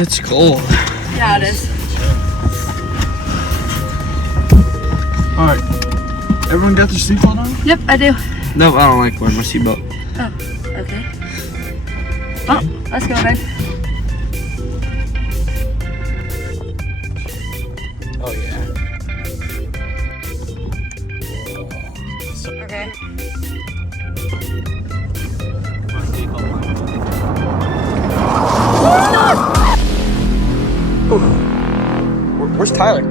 It's cold. Yeah, it is. Alright. Everyone got their seatbelt on? Yep, I do. No, I don't like wearing my seatbelt. Oh, okay. Oh, let's go, babe. Oh, yeah. Okay. Where's Tyler?